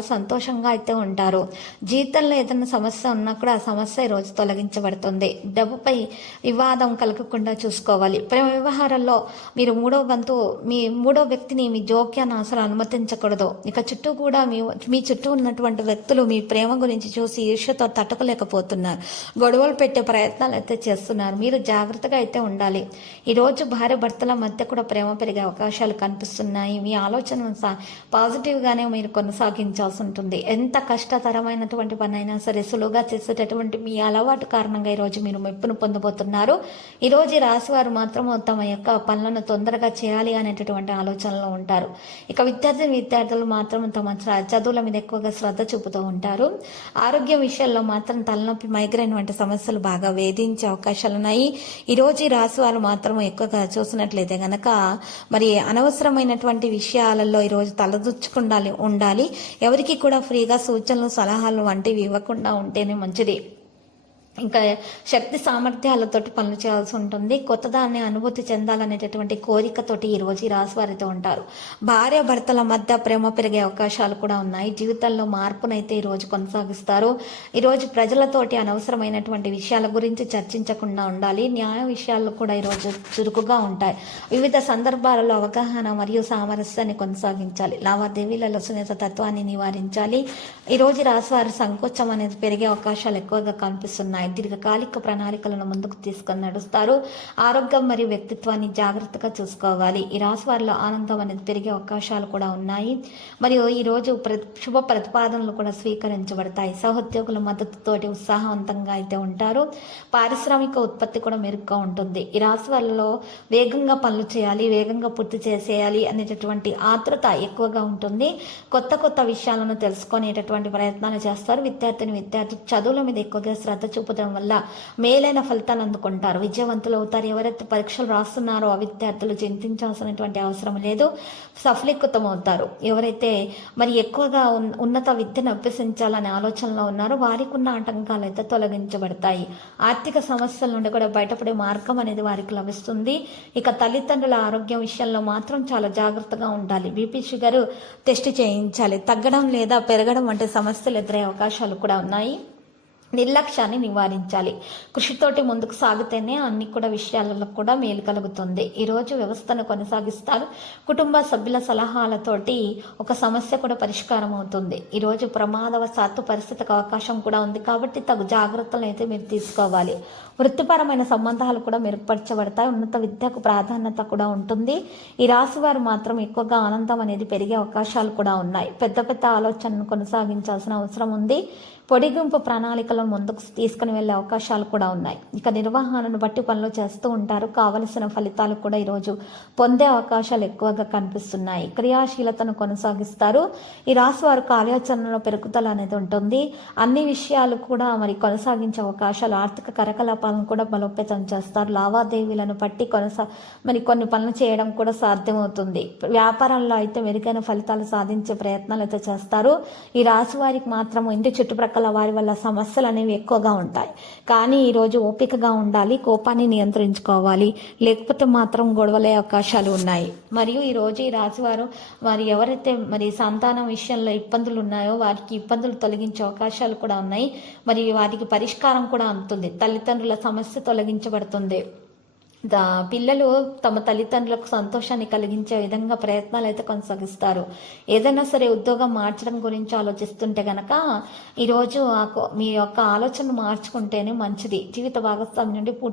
సంతోషంగా అయితే ఉంటారు. జీవితంలో ఏదైనా సమస్య ఉన్నా కూడా ఆ సమస్య ఈ రోజు తొలగించబడుతుంది. డబ్బుపై వివాదం కలగకుండా చూసుకోవాలి. ప్రేమ వ్యవహారాల్లో మీరు మీ మూడో వ్యక్తిని మీ జోక్యాన్ని అసలు అనుమతించకూడదు. ఇక చుట్టూ కూడా మీ చుట్టూ ఉన్నటువంటి వ్యక్తులు మీ ప్రేమ గురించి చూసి ఈర్ష్యతో తట్టుకోలేకపోతున్నారు. గొడవలు పెట్టే ప్రయత్నాలు అయితే చేస్తున్నారు. మీరు జాగ్రత్తగా అయితే ఉండాలి. ఈరోజు భార్య భర్తల మధ్య కూడా ప్రేమ పెరిగే అవకాశాలు కనిపిస్తున్నాయి. మీ ఆలోచనలు పాజిటివ్గానే మీరు కొనసాగించాల్సి ఉంటుంది. ఎంత కష్టతరమైనటువంటి పనైనా సరే సులువుగా చేసేటటువంటి మీ అలవాటు కారణంగా ఈరోజు మీరు మెప్పును పొందబోతున్నారు. ఈరోజు ఈ రాశి వారు మాత్రం తమ యొక్క పనులను తొందరగా చేయాలి అనేటటువంటి ఆలోచనలో ఉంటారు. ఇక విద్యార్థులు మాత్రం తమ చదువుల మీద ఎక్కువగా శ్రద్ధ చూపుతూ ఉంటారు. ఆరోగ్య విషయాల్లో మాత్రం తలనొప్పి, మైగ్రేన్ వంటి సమస్యలు బాగా వేధించే అవకాశాలు ఉన్నాయి. ఈరోజు ఈ రాశి వారు మాత్రం ఎక్కువగా చూసినట్లయితే గనక మరి అనవసరమైనటువంటి విషయాలలో ఈరోజు ఉండాలి. ఎవరికి కూడా ఫ్రీగా సూచనలు, సలహాలు వంటివి ఇవ్వకుండా ఉంటేనే మంచిది. ఇంకా శక్తి సామర్థ్యాలతోటి పనులు చేయాల్సి ఉంటుంది. కొత్తదాన్ని అనుభూతి చెందాలనేటటువంటి కోరికతోటి ఈరోజు ఈ రాశి వారితో ఉంటారు. భార్య భర్తల మధ్య ప్రేమ పెరిగే అవకాశాలు కూడా ఉన్నాయి. జీవితంలో మార్పునైతే ఈరోజు కొనసాగిస్తారు. ఈరోజు ప్రజలతోటి అనవసరమైనటువంటి విషయాల గురించి చర్చించకుండా ఉండాలి. న్యాయ విషయాలు కూడా ఈరోజు చురుకుగా ఉంటాయి. వివిధ సందర్భాలలో అవగాహన మరియు సామరస్యాన్ని కొనసాగించాలి. లావాదేవీలలో సున్నితత్వాన్ని నివారించాలి. ఈరోజు రాశి వారి సంకోచం అనేది పెరిగే అవకాశాలు ఎక్కువగా కనిపిస్తున్నాయి. దీర్ఘకాలిక ప్రణాళికలను ముందుకు తీసుకొని నడుస్తారు. ఆరోగ్యం మరియు వ్యక్తిత్వాన్ని జాగ్రత్తగా చూసుకోవాలి. ఈ రాశి వారిలో ఆనందం అనేది పెరిగే అవకాశాలు కూడా ఉన్నాయి. మరియు ఈరోజు శుభ ప్రతిపాదనలు కూడా స్వీకరించబడతాయి. సహోద్యోగుల మద్దతుతోటి ఉత్సాహవంతంగా అయితే ఉంటారు. పారిశ్రామిక ఉత్పత్తి కూడా మెరుగ్గా ఉంటుంది. ఈ రాశి వారిలో వేగంగా పనులు చేయాలి, వేగంగా పూర్తి చేసేయాలి అనేటటువంటి ఆతృత ఎక్కువగా ఉంటుంది. కొత్త విషయాలను తెలుసుకునేటటువంటి ప్రయత్నాలు చేస్తారు. విద్యార్థి చదువుల మీద ఎక్కువగా శ్రద్ధ చూపుతారు వల్ల మేలైన ఫలితాలు అందుకుంటారు. విజయవంతులు అవుతారు. ఎవరైతే పరీక్షలు రాస్తున్నారో ఆ విద్యార్థులు చింతించాల్సినటువంటి అవసరం లేదు. సఫలీకృతం అవుతారు. ఎవరైతే మరి ఎక్కువగా ఉన్నత విద్యను అభ్యసించాలనే ఆలోచనలో ఉన్నారో వారికి ఉన్న ఆటంకాలు అయితే తొలగించబడతాయి. ఆర్థిక సమస్యల నుండి కూడా బయటపడే మార్గం అనేది వారికి లభిస్తుంది. ఇక తల్లిదండ్రుల ఆరోగ్యం విషయంలో మాత్రం చాలా జాగ్రత్తగా ఉండాలి. బీపీ, షుగర్ టెస్ట్ చేయించాలి. తగ్గడం లేదా పెరగడం వంటి సమస్యలు ఎదురయ్యే అవకాశాలు కూడా ఉన్నాయి. నిర్లక్ష్యాన్ని నివారించాలి. కృషితోటి ముందుకు సాగితేనే అన్ని కూడా విషయాలలో కూడా మేలు కలుగుతుంది. ఈరోజు వ్యవస్థను కొనసాగిస్తారు. కుటుంబ సభ్యుల సలహాలతోటి ఒక సమస్య కూడా పరిష్కారం అవుతుంది. ఈరోజు ప్రమాదవశాత్తు పరిస్థితికి అవకాశం కూడా ఉంది కాబట్టి తగు జాగ్రత్తలు అయితే మీరు తీసుకోవాలి. వృత్తిపరమైన సంబంధాలు కూడా మెరుగుపరచబడతాయి. ఉన్నత విద్యకు ప్రాధాన్యత కూడా ఉంటుంది. ఈ రాశి వారు మాత్రం ఎక్కువగా ఆనందం అనేది పెరిగే అవకాశాలు కూడా ఉన్నాయి. పెద్ద ఆలోచనను కొనసాగించాల్సిన అవసరం ఉంది. పొడిగింపు ప్రణాళికలను ముందుకు తీసుకుని వెళ్లే అవకాశాలు కూడా ఉన్నాయి. ఇక నిర్వహణను బట్టి పనులు చేస్తూ ఉంటారు. కావలసిన ఫలితాలు కూడా ఈరోజు పొందే అవకాశాలు ఎక్కువగా కనిపిస్తున్నాయి. క్రియాశీలతను కొనసాగిస్తారు. ఈ రాశి వారు కార్యాచరణలో పెరుగుదల అనేది ఉంటుంది. అన్ని విషయాలు కూడా మరి కొనసాగించే అవకాశాలు, ఆర్థిక కార్యకలాపాలను కూడా బలోపేతం చేస్తారు. లావాదేవీలను బట్టి కొన్ని పనులు చేయడం కూడా సాధ్యమవుతుంది. వ్యాపారంలో అయితే మెరుగైన ఫలితాలు సాధించే ప్రయత్నాలు అయితే చేస్తారు. ఈ రాశి వారికి మాత్రం ఇంటి చుట్టుప్రక్కల వారి వల్ల సమస్యలు అనేవి ఎక్కువగా ఉంటాయి. కానీ ఈరోజు ఓపికగా ఉండాలి. కోపాన్ని నియంత్రించుకోవాలి. లేకపోతే మాత్రం గొడవలే అవకాశాలు ఉన్నాయి. మరియు ఈరోజు ఈ రాశివారు మరి ఎవరైతే మరి సంతానం విషయంలో ఇబ్బందులు ఉన్నాయో వారికి ఇబ్బందులు తొలగించే అవకాశాలు కూడా ఉన్నాయి. మరి వాటికి పరిష్కారం కూడా అందుతుంది. తల్లిదండ్రుల సమస్య తొలగించబడుతుంది. పిల్లలు తమ తల్లిదండ్రులకు సంతోషాన్ని కలిగించే విధంగా ప్రయత్నాలు అయితే కొనసాగిస్తారు. ఏదైనా సరే ఉద్యోగం మార్చడం గురించి ఆలోచిస్తుంటే గనక ఈరోజు మీ యొక్క ఆలోచన మార్చుకుంటేనే మంచిది. జీవిత భాగస్వామి నుండి